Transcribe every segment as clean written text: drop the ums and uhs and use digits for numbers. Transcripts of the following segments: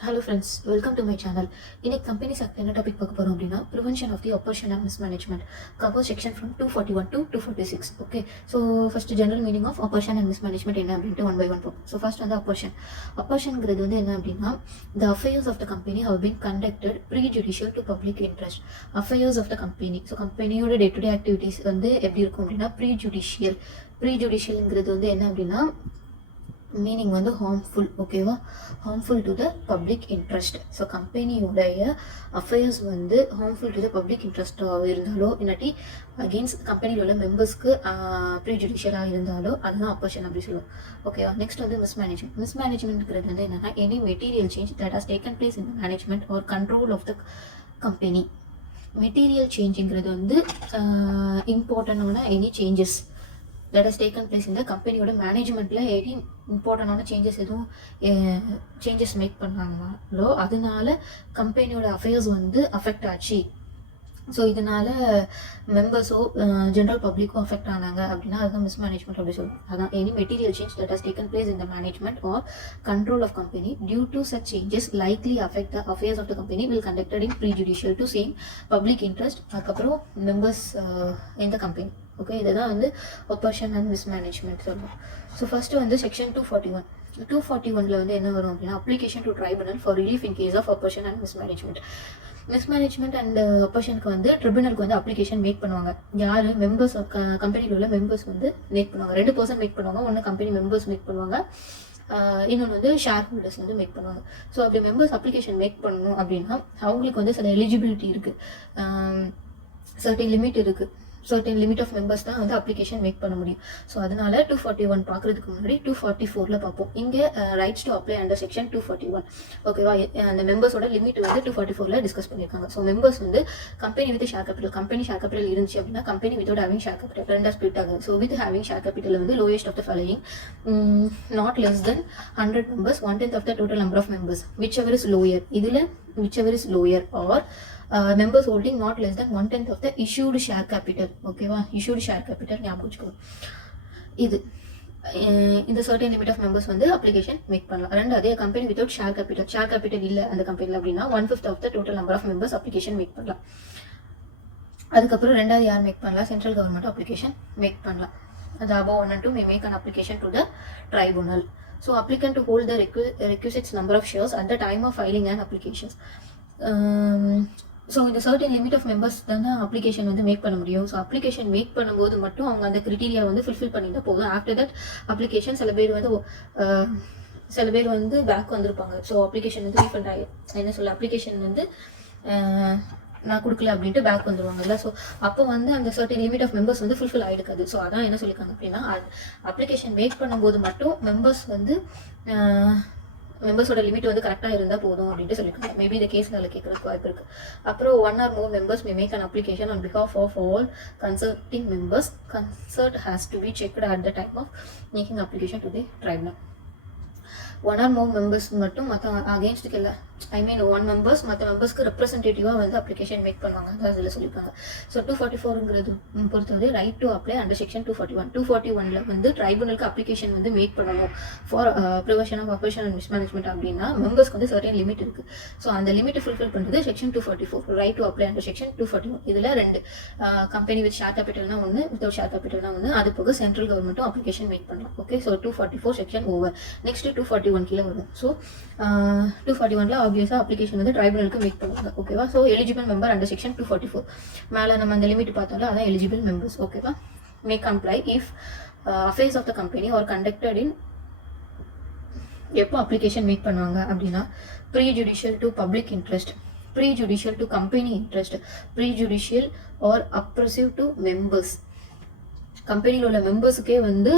Hello friends, welcome to my channel. இன்னைக்கு companies act என்ன topic பார்க்க போறோம் அப்படின்னா prevention of the oppression and mismanagement cover section from 241 to 246. Okay, so first general meaning of oppression and mismanagement என்ன அப்படின்ட்டு one by one பார்ப்போம். So first வந்து அப்பர்ஷன்ங்கிறது வந்து என்ன அப்படின்னா the affairs of the company have been conducted prejudicial to public interest. Affairs of the company, so கம்பெனியோட day to day activities வந்து எப்படி இருக்கும் அப்படின்னா ப்ரீ ஜுடிஷியல்ங்கிறது வந்து என்ன அப்படின்னா மீனிங் வந்து ஹார்ம்ஃபுல். ஓகேவா, harmful to the public interest. So கம்பெனியோடைய அஃபேர்ஸ் வந்து ஹார்ம்ஃபுல் டு த பப்ளிக் இன்ட்ரெஸ்டாக இருந்தாலோ இல்லாட்டி அகெயின்ஸ்ட் கம்பெனியில் உள்ள மெம்பர்ஸ்க்கு ப்ரீஜுடிஷியலாக இருந்தாலோ அதுதான் அப்பர்ஷன் அப்படி சொல்லுவோம். ஓகேவா, நெக்ஸ்ட் வந்து மிஸ்மேனேஜ்மெண்ட்ங்கிறது வந்து என்னன்னா any material change that has taken place in management or control of the company. Material சேஞ்சுங்கிறது வந்து இம்பார்ட்டண்டான any changes that has taken place in the கம்பெனியோட மேனேஜ்மெண்ட்ல எனி இம்பார்ட்டண்டான சேஞ்சஸ் எதுவும் சேஞ்சஸ் மேக் பண்ணாங்களோ அதனால கம்பெனியோட அஃபேர்ஸ் வந்து அஃபெக்ட் ஆச்சு. ஸோ இதனால மெம்பர்ஸோ ஜென்ரல் பப்ளிக்கோ அஃபெக்ட் ஆனாங்க அப்படின்னா அதுதான் மிஸ்மேனேஜ்மெண்ட் அப்படி சொல்லுவோம். அதான் any material change that has taken place in the management or control of company due to such changes likely affect the affairs of the company will conducted in prejudicial to same public interest. அதுக்கப்புறம் members இந்த கம்பெனி. Okay, இதுதான் வந்து oppression and mismanagement சொல்லுவோம். So first வந்து section 241 வந்து என்ன வரும் அப்படின்னா application to tribunal for relief in case of oppression and mismanagement and அப்பர்ஷனுக்கு வந்து ட்ரிபியூனலுக்கு வந்து அப்ளிகேஷன் மேக் பண்ணுவாங்க. யார் மெம்பர்ஸ் கம்பெனியில் உள்ள மெம்பர்ஸ் வந்து மேக் பண்ணுவாங்க. 2 பர்சன் மேக் பண்ணுவாங்க. ஒன்று கம்பெனி மெம்பர்ஸ் மேக் பண்ணுவாங்க, இன்னொன்று வந்து ஷேர் ஹோல்டர்ஸ் வந்து மேக் பண்ணுவாங்க. ஸோ அப்படி மெம்பர்ஸ் அப்ளிகேஷன் மேக் பண்ணணும் அப்படின்னா அவங்களுக்கு வந்து சில எலிஜிபிலிட்டி இருக்குது, சர்டன் லிமிட் இருக்குது. சர்டன் லிமிட் ஆஃப் மெம்பர்ஸ் தான் வந்து அப்ளிகேஷன் மேக் பண்ண முடியும். ஸோ அதனால 241 பார்க்கறதுக்கு முன்னாடி 244 பார்ப்போம். இங்கே rights to apply under section 241. ஓகேவா, அந்த மெம்பர்ஸோட லிமிட் வந்து 244 டிஸ்கஸ் பண்ணியிருக்காங்க. ஸோ மெம்பர்ஸ் வந்து company with share capital, company share capital இருந்துச்சு அப்படின்னா company without having share capital ரெண்டா ஸ்பிளிட் ஆகுது. So with having share capital வந்து lowest of the following, not less than 100 members, 1/10 of the total number of members, whichever is lower. இதில் whichever is lower or members holding not less than 1/10 of the issued share capital. ஓகேவா, issued share capital ஞாபகம் வச்சுக்கோங்க. இது இந்த certain limit of members வந்து application make பண்ணலாம். ரெண்டாவது company without share capital இல்லை அந்த கம்பெனியில் அப்படின்னா 1/5 of the total number of members application make பண்ணலாம். அதுக்கப்புறம் ரெண்டாவது யார் மேக் பண்ணலாம்? சென்ட்ரல் கவர்மெண்ட் அப்ளிகேஷன் மேக் பண்ணலாம். The above 1 and 2 may make an application to the tribunal. So applicant to hold the requisite number of shares at the time of filing an application. So இந்த certain limit of members தானே application வந்து make பண்ண முடியும். So application make பண்ணும்போது மட்டும் அவங்க அந்த criteria வந்து ஃபுல்ஃபில் பண்ணிட்டு போதும். ஆஃப்டர் தட் அப்ளிகேஷன் சில பேர் வந்து பேக் வந்திருப்பாங்க. ஸோ அப்ளிகேஷன் வந்து ரீஃபண்ட் ஆகி என்ன சொல்ல அப்ளிகேஷன் வந்து நான் கொடுக்கல அப்படின்ட்டு பேக் வந்துருவாங்கல்ல. ஸோ அப்போ வந்து அந்த சர்டன் லிமிட் ஆஃப் மெம்பர்ஸ் வந்து ஃபுல்ஃபில் ஆகிடுக்காது. ஸோ அதான் என்ன சொல்லியிருக்காங்க அப்படின்னா அப்ளிகேஷன் மேக் பண்ணும்போது மட்டும் மெம்பர்ஸோட லிமிட் வந்து கரெக்டாக இருந்தால் போதும் அப்படின்ட்டு சொல்லியிருக்காங்க. மேபி இந்த கேஸில் அதில் கேட்கறதுக்கு வாய்ப்பு இருக்குது. அப்புறம் 1 or more members may make an application on behalf of all consenting members. Consent has to be checked at the time of making application to the tribunal. 1 or more members மட்டும் மற்ற அகேன்ஸ்டுக்கு இல்லை, ஐ மீன் 1 members மற்ற மெம்பர்ஸ்க்கு ரெப்ரஸன்டேட்டிவாக வந்து application make பண்ணுவாங்க. அதான் அதில் சொல்லியிருக்காங்க. ஸோ 244ங்கிறது பொறுத்தவரை right to apply under section 241. 241 வந்து ட்ரைபுனலுக்கு அப்ளிகேஷன் வந்து மேக் பண்ணணும் for prevention of oppression and mismanagement அப்படின்னா மெம்பர்ஸ்க்கு வந்து சர்டன் லிமிட் இருக்குது. ஸோ அந்த லிமிட் ஃபுல்ஃபில் பண்ணுறது section 244. Right to apply under section 241. இதில் 2 கம்பெனி வித் ஷேர் கேபிட்டல்னா ஒன்று, வித்தவுட் ஷேர் கேபிட்டல்னா ஒன்று. அது போக சென்ட்ரல் கவர்மெண்ட்டும் அப்ளிகேஷன் மேக் பண்ணலாம். Okay, so 244 section over. Next 241 கீழே வரும். ஸோ 241 ஆப்வியஸாக அப்ளிகேஷன் வந்து ட்ரைபுனலுக்கு மேக் பண்ணுவாங்க. ஓகேவா, so eligible member under section 244 மேலே நம்ம அந்த லிமிட் பார்த்தோம்ல அதான் எலிஜிபிள் மெம்பர்ஸ். ஓகேவா, may complain if affairs of the company are conducted in எப்போ அப்ளிகேஷன் மேக் பண்ணுவாங்க அப்படின்னா prejudicial to public interest, prejudicial to company interest, prejudicial or oppressive to members. கம்பெனியில் உள்ள மெம்பர்ஸுக்கே வந்து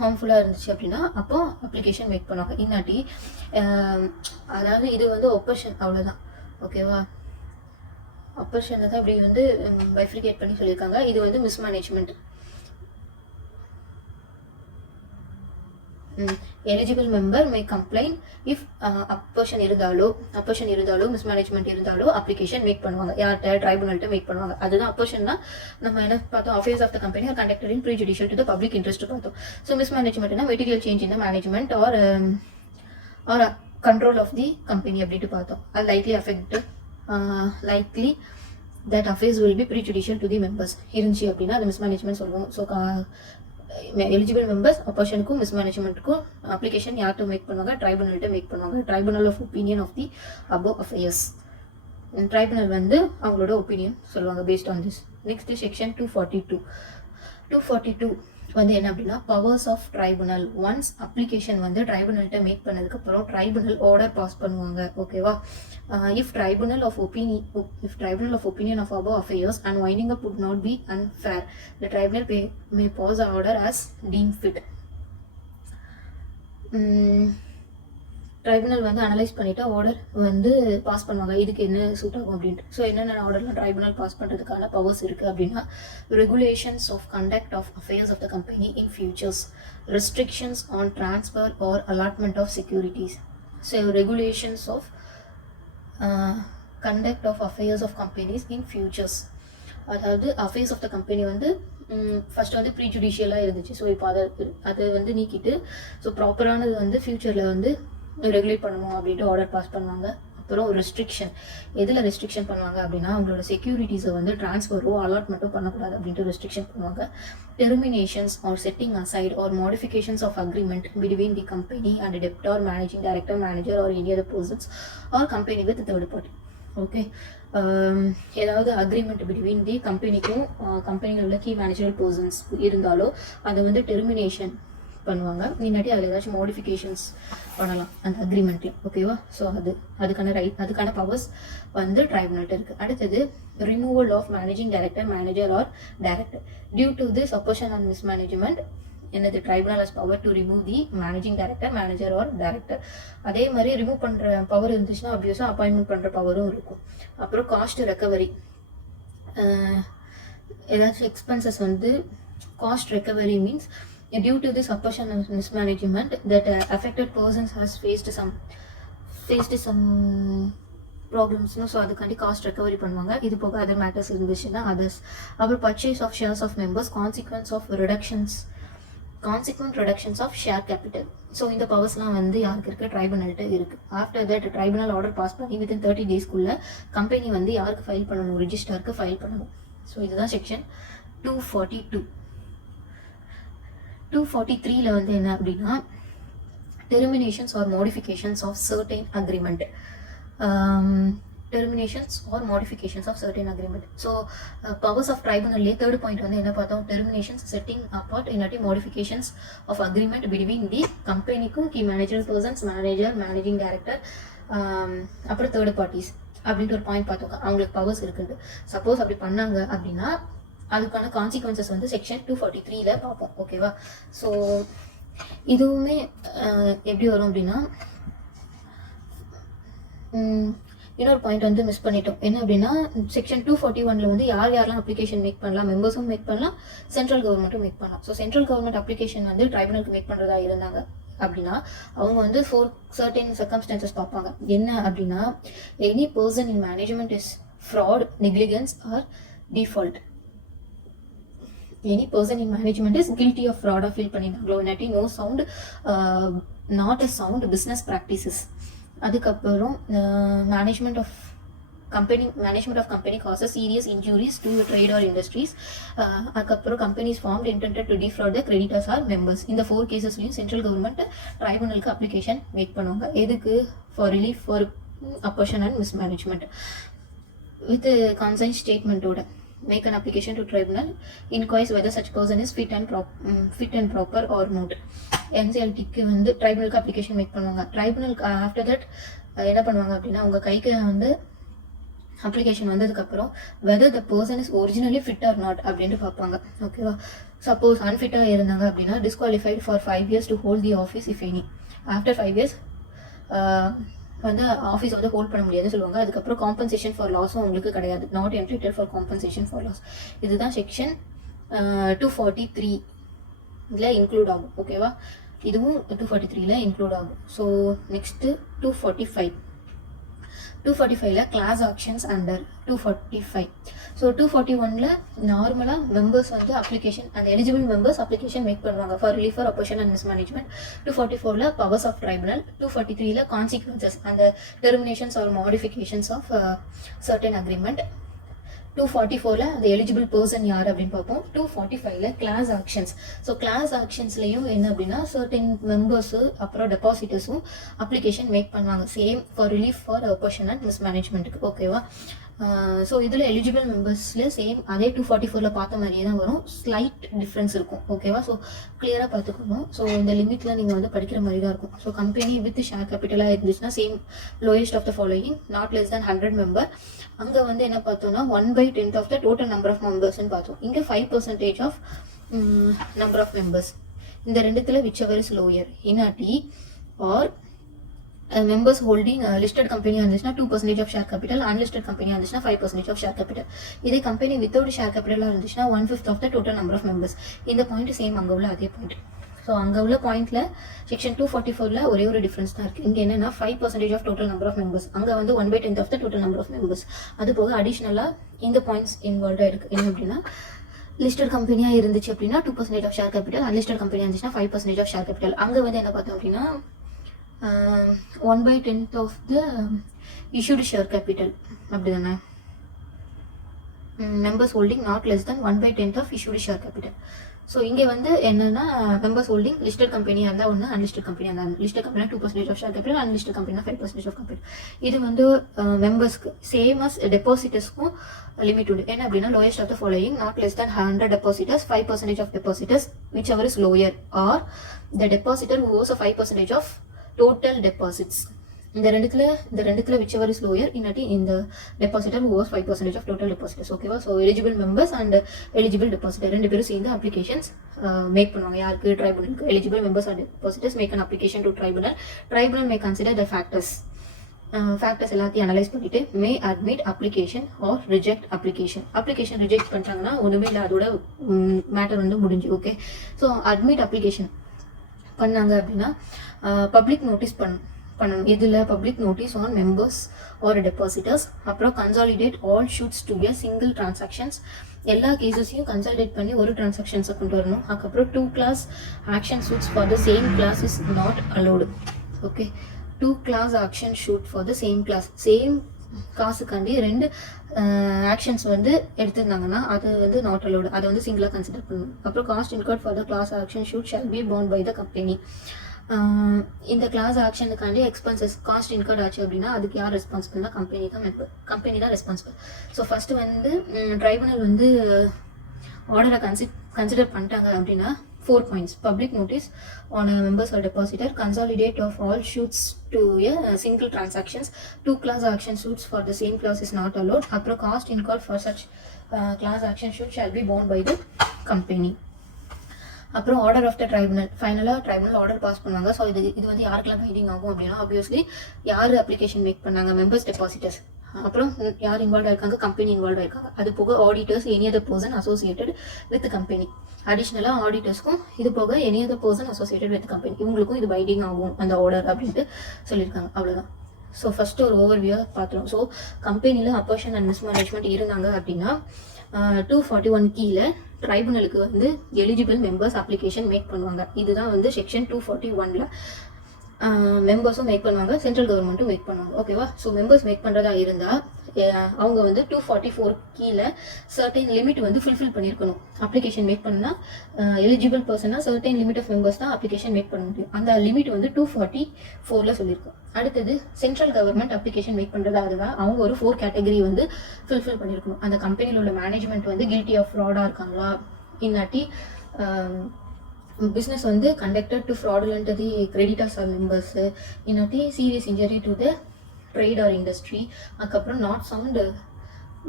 ஹார்ம்ஃபுல்லாக இருந்துச்சு அப்படின்னா அப்போ அப்ளிகேஷன் மேக் பண்ணுவாங்க. இன்னாட்டி அதாவது இது வந்து ஒப்பர்ஷன் அவ்வளோதான். ஓகேவா, அப்பர்ஷனை தான் இப்படி வந்து பைஃப்ரிகேட் பண்ணி சொல்லியிருக்காங்க. இது வந்து mismanagement. Eligible member may complain if oppression இருந்தாலோ மிஸ்மேனேஜ்மெண்ட் இருந்தாலோ அப்ளிகேஷன் மேக் பண்ணுவாங்க. யார்கிட்ட? ட்ரைபுனல்கிட்ட மேக் பண்ணுவாங்க. அதுதான் அப்பர்ஷன்னா நம்ம என்ன பார்த்தோம்? Affairs of the company are conducted in prejudicial to the public interest பார்த்தோம். ஸோ மிஸ்மேனேஜ்மெண்ட்னா material change in the management or control of the company அப்படிட்டு பார்த்தோம். likely that affairs will be prejudicial to the members இருந்துச்சு அப்படின்னா அது mismanagement சொல்லுவோம். So eligible members அப்போர்ஷனுக்கும் மிஸ்மேனேஜ்மெண்ட்டுக்கும் அப்ளிகேஷன் யார்கிட்ட மேக் பண்ணுவாங்க, ட்ரைபுனல்கிட்ட மேக் பண்ணுவாங்க. Tribunal of opinion of the above affairs. Tribunal வந்து அவங்களோட ஒப்பீனியன் சொல்லுவாங்க based on this. Next section 242 வந்து என்ன அப்படின்னா powers of tribunal. Once application வந்து ட்ரைபுனல்கிட்ட மேக் பண்ணதுக்கப்புறம் ட்ரைபுனல் ஆர்டர் பாஸ் பண்ணுவாங்க. ஓகேவா? If tribunal of opinion of above affairs and winding up would not be unfair, the tribunal may pause the order as deemed fit. Tribunal வந்து analyse பண்ணிவிட்டு order வந்து pass பண்ணுவாங்க, இதுக்கு என்ன suit ஆகும் அப்படின்ட்டு. ஸோ என்னென்ன ஆர்டர்லாம் ட்ரைபுனல் பாஸ் பண்ணுறதுக்கான பவர்ஸ் இருக்குது அப்படின்னா regulations of conduct of affairs of the company in futures, restrictions on transfer or allotment of securities. So regulations of conduct of affairs of companies in futures, அதாவது affairs of the company வந்து first வந்து ப்ரீஜுடிஷியலாக இருந்துச்சு. So இப்போ அதை வந்து நீக்கிட்டு so ப்ராப்பரானது வந்து ஃபியூச்சரில் வந்து ரெகுலேட் பண்ணணும் அப்படின்ட்டு ஆர்டர் பாஸ் பண்ணுவாங்க. அப்புறம் ரெஸ்ட்ரிக்ஷன், எதில் ரெஸ்ட்ரிக்ஷன் பண்ணுவாங்க அப்படின்னா அவங்களோட செக்யூரிட்டிஸை வந்து ட்ரான்ஸ்ஃபரோ அலாட்மெண்ட்டோ பண்ணக்கூடாது அப்படின்ட்டு ரெஸ்ட்ரிக்ஷன் பண்ணுவாங்க. Terminations or setting aside or modifications of agreement between the company and debtor, managing director, manager or any other persons or company with third party. Okay, ஏதாவது அக்ரிமெண்ட் பிட்வீன் தி கம்பெனிக்கும் கம்பெனியில் உள்ள கீ மேனேஜரல் பர்சன்ஸ் இருந்தாலோ அதை வந்து termination பண்ணுவாங்க. இல்லாட்டி அதில் ஏதாச்சும் மாடிஃபிகேஷன்ஸ் பண்ணலாம் அந்த அக்ரிமெண்ட்டில். ஓகேவா? ஸோ அதுக்கான பவர்ஸ் வந்து ட்ரைபுனல்கிட்ட இருக்குது. அடுத்தது removal of managing director, manager or director due to this oppression and mismanagement. என்னது? Tribunal has power to remove the managing director, manager or director. அதே மாதிரி ரிமூவ் பண்ணுற பவர் இருந்துச்சுன்னா அப்வியஸாக அப்பாயின்மெண்ட் பண்ணுற பவரும் இருக்கும். அப்புறம் காஸ்ட் ரெக்கவரி, ஏதாச்சும் எக்ஸ்பென்சஸ் வந்து cost recovery means due to this apportion and mismanagement that affected persons has faced some problems, so அதுக்காண்டி காஸ்ட் ரெக்கவரி பண்ணுவாங்க. இது போக அதர் மேட்டர்ஸ் இருந்துச்சுன்னா அதர்ஸ். அப்புறம் purchase of shares of members, consequent reductions of share capital. So இந்த பவர்ஸ்லாம் வந்து யாருக்கு இருக்குது? ட்ரைபுனல்கிட்ட இருக்குது. After that tribunal order pass பண்ணி வித்தின் 30 daysக்குள்ள கம்பெனி வந்து யாருக்கு ஃபைல் பண்ணணும்? ரிஜிஸ்டருக்கு ஃபைல் பண்ணணும். ஸோ இதுதான் செக்ஷன் 242. 243ல வந்து என்ன அப்படின்னா terminations or modifications of certain agreement. So powers of ட்ரைபுனல்லே தேர்ட் பாயிண்ட் வந்து என்ன பார்த்தோம்? டெர்மினேஷன்ஸ், செட்டிங் அப்பார்ட், இல்லாட்டி modifications of agreement between the கம்பெனிக்கும் key managerial persons, manager, managing director, அப்புறம் தேர்ட் பார்ட்டிஸ் அப்படின்ட்டு ஒரு பாயிண்ட் பார்த்தோம். அவங்களுக்கு பவர்ஸ் இருக்குது. சப்போஸ் அப்படி பண்ணாங்க அப்படின்னா அதுக்கான கான்சிக்வன்சஸ் வந்து செக்ஷன் 243ல பார்ப்போம். ஓகேவா? ஸோ இதுவுமே எப்படி வரும் அப்படின்னா இன்னொரு பாயிண்ட் வந்து மிஸ் பண்ணிட்டோம். என்ன அப்படின்னா செக்ஷன் 241ல வந்து யாரெல்லாம் அப்ளிகேஷன் மேக் பண்ணலாம்? மெம்பர்ஸும் மேக் பண்ணலாம், சென்ட்ரல் கவர்மெண்ட்டும் மேக் பண்ணலாம். ஸோ சென்ட்ரல் கவர்மெண்ட் அப்ளிகேஷன் வந்து ட்ரைபுனலுக்கு மேக் பண்ணுறதா இருந்தாங்க அப்படின்னா அவங்க வந்து 4 certain circumstances பார்ப்பாங்க. என்ன அப்படின்னா any person in management is fraud, negligence R default. any person in management is guilty of fraud or feel பண்ணினாங்களோ இல்லாட்டி not a sound business practices. அதுக்கப்புறம் management of company causes serious injuries to the trade or industries. அதுக்கப்புறம் companies formed intended to defraud the creditors or members. இந்த 4 கேசஸ்லையும் central government ட்ரைபுனலுக்கு application make பண்ணுவாங்க. எதுக்கு? For relief for oppression and mismanagement with consign ஸ்டேட்மெண்ட்டோட make an application to tribunal, inquires whether such person is fit and proper or not. NCLT-க்கு வந்து ட்ரைபுனலுக்கு application make பண்ணுவாங்க. ட்ரைபுனலுக்கு after that என்ன பண்ணுவாங்க அப்படின்னா உங்கள் கைக்கு வந்து அப்ளிகேஷன் வந்ததுக்கப்புறம் whether the person is originally fit or not அப்படின்ட்டு பார்ப்பாங்க. ஓகேவா? சப்போஸ் அன்ஃபிட்டாக இருந்தாங்க அப்படின்னா disqualified for 5 years to hold the office if any. After 5 years வந்து ஆஃபீஸ் வந்து ஹோல்ட் பண்ண முடியாதுன்னு சொல்லுவாங்க. அதுக்கப்புறம் காம்பன்சேஷன் ஃபார் லாஸும் உங்களுக்கு கிடையாது. Not entitled for compensation for loss. இதுதான் செக்ஷன் 243ல இன்க்ளூட் ஆகும். ஓகேவா? இதுவும் 243ல இன்க்ளூட் ஆகும். So next 245. 245ல கிளாஸ் ஆக்ஷன்ஸ் அண்டர் 245. ஸோ 241ல நார்மலாக மெம்பர்ஸ் வந்து அப்ளிகேஷன் அந்த எலிஜிபிள் மெம்பர்ஸ் அப்ளிகேஷன் மேக் பண்ணுவாங்க for relief for oppression and mismanagement. 244ல பவர்ஸ் ஆஃப் ட்ரைபுனல். 243ல கான்சிக்வன்சஸ் அந்த terminations or modifications of certain agreement. 244ல அந்த எலிஜிபிள் பர்சன் யார் அப்படின்னு பார்ப்போம். 245ல கிளாஸ் ஆக்ஷன்ஸ். ஸோ கிளாஸ் ஆக்ஷன்ஸ்லையும் என்ன அப்படின்னா சர்டன் மெம்பர்ஸு அப்புறம் டெபாசிட்டர்ஸும் அப்ளிகேஷன் மேக் பண்ணுவாங்க same for relief for oppression and மிஸ்மேனேஜ்மெண்ட்டுக்கு. ஓகேவா? ஸோ இதில் எலிஜிபிள் மெம்பர்ஸில் சேம் அதே 244ல பார்த்த மாதிரியே தான் வரும், ஸ்லைட் டிஃப்ரென்ஸ் இருக்கும். ஓகேவா? ஸோ கிளியராக பார்த்துக்கணும். ஸோ இந்த லிமிட்டில் நீங்கள் வந்து படிக்கிற மாதிரி தான் இருக்கும். ஸோ கம்பெனி வித் ஷேர் கேபிட்டலாக இருந்துச்சுன்னா same lowest of the following not less than 100 member. அங்கே வந்து என்ன பார்த்தோம்னா 1/10 of the total number of மெம்பர்ஸ்ன்னு பார்த்தோம். இங்கே 5% ஆஃப் நம்பர் ஆஃப் மெம்பர்ஸ். இந்த ரெண்டுத்தில் விச் எவர் இஸ் லோயர் இன்னாட்டி or members holding listed company இருந்துச்சுன்னா 2% of share capital, unlisted company இருந்துச்சுன்னா 5% of share capital. இதே company without share capital இருந்துச்சுன்னா 1/5 of the total number of members. இந்த point same அங்கே உள்ள அதே பாயிண்ட். ஸோ அங்கே உள்ள பாயிண்ட்ல செக்ஷன் 244ல ஒரே ஒரு டிஃபரன்ஸ் தான் இருக்குது. இங்கே என்னன்னா 5% of total number of members, அங்கே வந்து 1/10 of the total number of members. அது போக அடிஷ்னலாக இந்த பாயிண்ட்ஸ் இன்வால்வ்டாக இருக்குது. என்ன அப்படின்னா லிஸ்டட் கம்பெனியாக இருந்துச்சு அப்படின்னா 2% of share capital, unlisted company இருந்துச்சுன்னா 5% of share capital. அங்கே வந்து என்ன பார்த்தோம் அப்படின்னா 1/10 of the issued share capital அப்படிதானே. members holding not less than 1/10 of issued share capital. So இங்கே வந்து என்னன்னா மெம்பர்ஸ் ஹோல்டிங் லிஸ்டட் கம்பெனியாக இருந்தால் ஒன்று, அன்லிஸ்டட் கம்பெனியாக இருந்தால் லிஸ்டட் கம்பெனியாக 2% ஆஃப் ஷேர் கேபிட்டல், அன்லிஸ்டட் கம்பெனினா 5% ஆஃப் கேபிட்டல். இது வந்து மெம்பர்ஸ்க்கு சேம் அஸ் டெபாசிட்டர்ஸ்க்கும் லிமிட் உண்டு. என்ன அப்படின்னா lowest of the following not less than 100 depositors, 5% of depositors whichever is lower or the depositor who owes 5% of total deposits. இந்த ரெண்டுத்துல whichever is lower இன்னாட்டி இந்த டெபாசிட்டர் who was 5% of total depositors. ஓகேவா? So eligible members and eligible depositor ரெண்டு பேரும் சேர்ந்து applications make பண்ணுவாங்க. யாருக்கு? ட்ரைபுனலுக்கு. Eligible members and depositors make an application to tribunal. Tribunal may consider the factors எல்லாத்தையும் அனலைஸ் பண்ணிட்டு may admit application or reject application. Application reject பண்ணிட்டாங்கன்னா ஒன்றுமே இல்லை, அதோட மேட்டர் வந்து முடிஞ்சு. ஓகே, ஸோ அட்மிட் அப்ளிகேஷன் பண்ணாங்க அப்படின்னா பப்ளிக் நோட்டீஸ் பண்ணணும். இதில் public notice on members or depositors. அப்புறம் consolidate all suits to a single transactions. எல்லா கேசஸையும் கன்சாலிடேட் பண்ணி ஒரு டிரான்சாக்ஷன்ஸை கொண்டு வரணும். அதுக்கப்புறம் 2 class action suits for the same class is not allowed. Okay, 2 class action suit for the same class, same காசுக்காண்டி 2 actions வந்து எடுத்திருந்தாங்கன்னா அது வந்து நாட் அலோடு, அதை வந்து சிங்கிளாக கன்சிடர் பண்ணணும். அப்புறம் cost incurred for the class action should shall be borne by the company. இந்த கிளாஸ் ஆக்ஷனுக்காண்டி எக்ஸ்பென்சஸ் காஸ்ட் இன்கர்ட் ஆச்சு அப்படின்னா அதுக்கு யார் ரெஸ்பான்சிபிள்னா கம்பெனி தான் ரெஸ்பான்சிபிள். ஸோ ஃபர்ஸ்ட் வந்து ட்ரைபுனல் வந்து ஆர்டரை கன்சிடர் பண்ணிட்டாங்க அப்படின்னா 4 points. Public notice on members or depositor, consolidate of all shoots to a single transactions, 2 class action suits for the same class is not allowed. Apro cost incurred for such class action suit shall be borne by the company. அப்புறம் order of the tribunal, ஃபைனலாக tribunal order pass பண்ணுவாங்க. So இது வந்து யாருக்கெல்லாம் binding ஆகும் அப்படின்னா obviously யார் application make பண்ணாங்க, மெம்பர்ஸ், டெபாசிட்டர்ஸ். அப்புறம் யார் இன்வால்வ் ஆயிருக்காங்க, கம்பெனி இன்வால்வ் ஆயிருக்காங்க. அது போக auditors, any other person associated with company. அடிஷ்னலாக ஆடிட்டர்ஸ்க்கும் இது போக any other person associated with company இவங்களுக்கும் இது பைண்டிங் ஆகும் அந்த ஆர்டர் அப்படின்ட்டு சொல்லியிருக்காங்க. அவ்வளோதான். ஸோ ஃபர்ஸ்ட் ஒரு ஓவர்வியூவாக பார்த்துருவோம். ஸோ கம்பெனியில் அப்போஷன் அண்ட் மிஸ்மேனேஜ்மெண்ட் இருந்தாங்க அப்படின்னா 241 கீழே ட்ரைபுனலுக்கு வந்து எலிஜிபிள் மெம்பர்ஸ் அப்ளிகேஷன் மேக் பண்ணுவாங்க. இதுதான் வந்து செக்ஷன் 241ல மெம்பர்ஸும் மேக் பண்ணுவாங்க, சென்ட்ரல் கவர்மெண்ட்டும் மேக் பண்ணுவாங்க. ஓகேவா? ஸோ மெம்பர்ஸ் மேக் பண்ணுறதா இருந்தால் அவங்க வந்து 244 கீழே சர்டைன் லிமிட் வந்து ஃபுல்ஃபில் பண்ணியிருக்கணும். அப்ளிகேஷன் மேக் பண்ணா எலிஜிபிள் பர்சனாக சர்டைன் லிமிட் ஆஃப் மெம்பர்ஸ் தான் அப்ளிகேஷன் மேக் பண்ண முடியும். அந்த லிமிட் வந்து 244ல சொல்லியிருக்கோம். அடுத்தது சென்ட்ரல் கவர்மெண்ட் அப்ளிகேஷன் மேக் பண்ணுறதா இருந்தால் அவங்க ஒரு 4 கேட்டகரி வந்து ஃபுல்ஃபில் பண்ணியிருக்கணும். அந்த கம்பெனியில் உள்ள மேனேஜ்மெண்ட் வந்து கில்ட்டி ஆஃப் ஃப்ராடாக இருக்காங்களா, இல்லாட்டி பிஸ்னஸ் வந்து conducted to fraudulent the creditors or members, இல்லாட்டி serious injury to the trade or industry, அதுக்கப்புறம் நாட் சவுண்ட்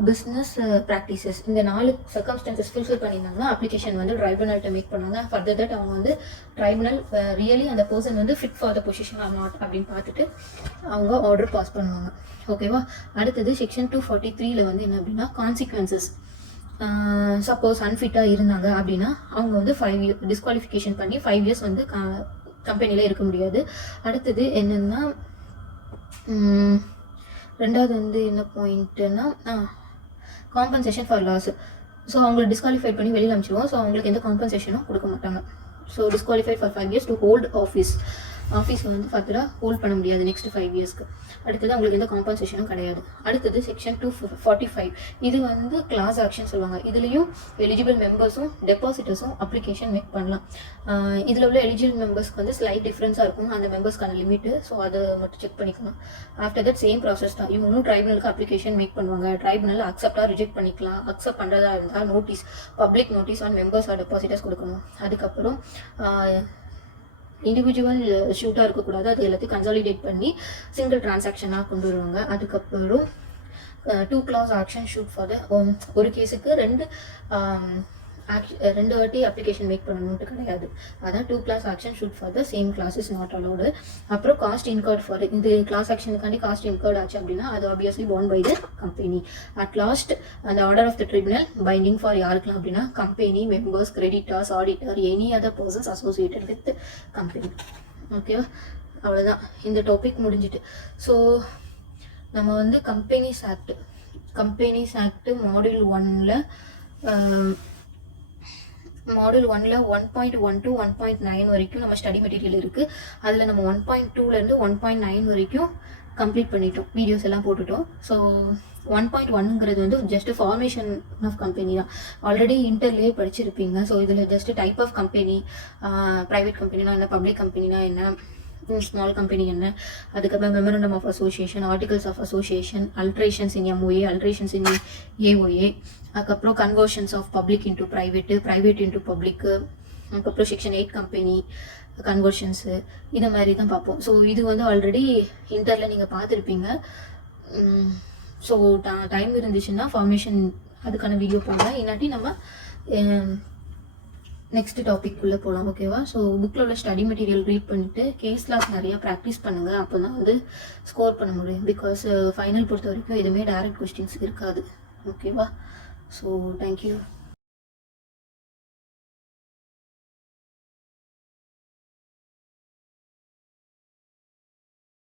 பிஸ்னஸ் ப்ராக்டிசஸ். இந்த 4 சர்க்கம்ஸ்டான்சஸ் ஃபுல்ஃபில் பண்ணியிருந்தாங்கன்னா அப்ளிகேஷன் வந்து ட்ரைபுனல்கிட்ட மேக் பண்ணுவாங்க. ஃபர்தர் தட் அவங்க வந்து ட்ரைபுனல் ரியலி அந்த பர்சன் வந்து fit for the position or not அப்படின்னு பார்த்துட்டு அவங்க ஆர்டர் பாஸ் பண்ணுவாங்க. ஓகேவா? அடுத்தது செக்ஷன் 243ல வந்து என்ன அப்படின்னா கான்சிக்வன்சஸ். சப்போஸ் அன்ஃபிட்டாக இருந்தாங்க அப்படின்னா அவங்க வந்து 5 years டிஸ்குவாலிஃபிகேஷன் பண்ணி 5 years வந்து கம்பெனியில் இருக்க முடியாது. அடுத்தது என்னென்னா ரெண்டாவது வந்து என்ன பாயிண்ட்டுன்னா காம்பன்சேஷன் ஃபார் லாஸ். ஸோ அவங்களை டிஸ்குவாலிஃபைட் பண்ணி வெளியில் அனுப்பிச்சிடுவோம். ஸோ அவங்களுக்கு எந்த காம்பன்சேஷனும் கொடுக்க மாட்டாங்க. So disqualified for 5 years to hold office வந்து ஃபர்தராக ஹோல்ட் பண்ண முடியாது நெக்ஸ்ட் 5 yearsக்கு. அடுத்தது அவங்களுக்கு எந்த காம்பன்சேஷனும் கிடையாது. அடுத்தது செக்ஷன் 245, இது வந்து கிளாஸ் ஆக்ஷன் சொல்லுவாங்க. இதுலேயும் எலிஜிபிள் மெம்பர்ஸும் டெபாசிட்டர்ஸும் அப்ளிகேஷன் மேக் பண்ணலாம். இதில் உள்ள எலிஜிபிள் மெம்பர்ஸ்க்கு வந்து ஸ்லைட் டிஃப்ரென்ஸாக இருக்கும் அந்த மெம்பர்ஸ்க்கான லிமிட்டு. ஸோ அதை மட்டும் செக் பண்ணிக்கலாம். ஆஃப்டர் தட் சேம் ப்ராசஸ் தான். இவங்களும் ட்ரைபுனலுக்கு அப்ளிகேஷன் மேக் பண்ணுவாங்க. ட்ரைபுனல் அக்செப்டாக ரிஜெக்ட் பண்ணிக்கலாம். அக்செப்ட் பண்ணுறதா இருந்தால் notice, public notice on members or depositors கொடுக்கணும். அதுக்கப்புறம் இண்டிவிஜுவல் ஷூட்டாக இருக்கக்கூடாது. அது எல்லாத்தையும் கன்சாலிடேட் பண்ணி சிங்கிள் டிரான்சாக்ஷனாக கொண்டு வருவாங்க. அதுக்கப்புறம் 2 clause ஆக்ஷன் ஷூட் ஃபார் ஒரு கேஸுக்கு ரெண்டு வாட்டி அப்ளிகேஷன் மேக் பண்ணணும்ட்டு கிடையாது. அதான் 2 clause action suit for the same class is not allowed. அப்புறம் காஸ்ட் இன்கர்ட் ஃபார் இந்த கிளாஸ் ஆக்ஷனுக்காண்டி காஸ்ட் இன்கர்ட் ஆச்சு அப்படின்னா அது obviously borne by the company. At last அந்த order of the tribunal binding for யாருக்கலாம் அப்படின்னா company, members, creditors, auditor, any other persons associated with company. ஓகேவா, அவ்வளோதான், இந்த டாபிக் முடிஞ்சிட்டு. ஸோ நம்ம வந்து கம்பெனிஸ் ஆக்ட் மாடியூல் 1ல் 1.1 to 1.9 வரைக்கும் நம்ம ஸ்டடி மெட்டீரியல் இருக்குது. அதில் நம்ம 1.2லேருந்து 1.9 வரைக்கும் கம்ப்ளீட் பண்ணிட்டோம். வீடியோஸ் எல்லாம் போட்டுட்டோம். ஸோ 1.1ங்கிறது வந்து ஜஸ்ட் ஃபார்மேஷன் ஆஃப் கம்பெனி தான். ஆல்ரெடி இன்டர்லேயே படிச்சிருப்பீங்க. ஸோ இதில் just type of company, private கம்பெனினா என்ன, பப்ளிக் கம்பெனினா என்ன, ஸ்மால் கம்பெனி என்ன, அதுக்கப்புறம் memorandum of association, articles of association, alterations in MOA, alterations in AOA, அதுக்கப்புறம் conversions of public into private into public, அதுக்கப்புறம் செக்ஷன் 8 கம்பெனி கன்வர்ஷன்ஸு, இதை மாதிரி தான் பார்ப்போம். ஸோ இது வந்து ஆல்ரெடி இன்டரில் நீங்கள் பார்த்துருப்பீங்க. ஸோ டைம் இருந்துச்சுன்னா ஃபார்மேஷன் அதுக்கான வீடியோ போடுறேன். இல்லாட்டி நம்ம நெக்ஸ்ட் டாபிக் உள்ள போகலாம். ஓகேவா, ஸோ புக்கில் உள்ள ஸ்டடி மெட்டீரியல் ரீட் பண்ணிவிட்டு கேஸ்லாம் நிறையா ப்ராக்டிஸ் பண்ணுங்கள். அப்போ தான் வந்து ஸ்கோர் பண்ண முடியும். பிகாஸ் ஃபைனல் பொறுத்த வரைக்கும் எதுவுமே டைரக்ட் கொஸ்டின்ஸ் இருக்காது. ஓகேவா, ஸோ தேங்க்யூ.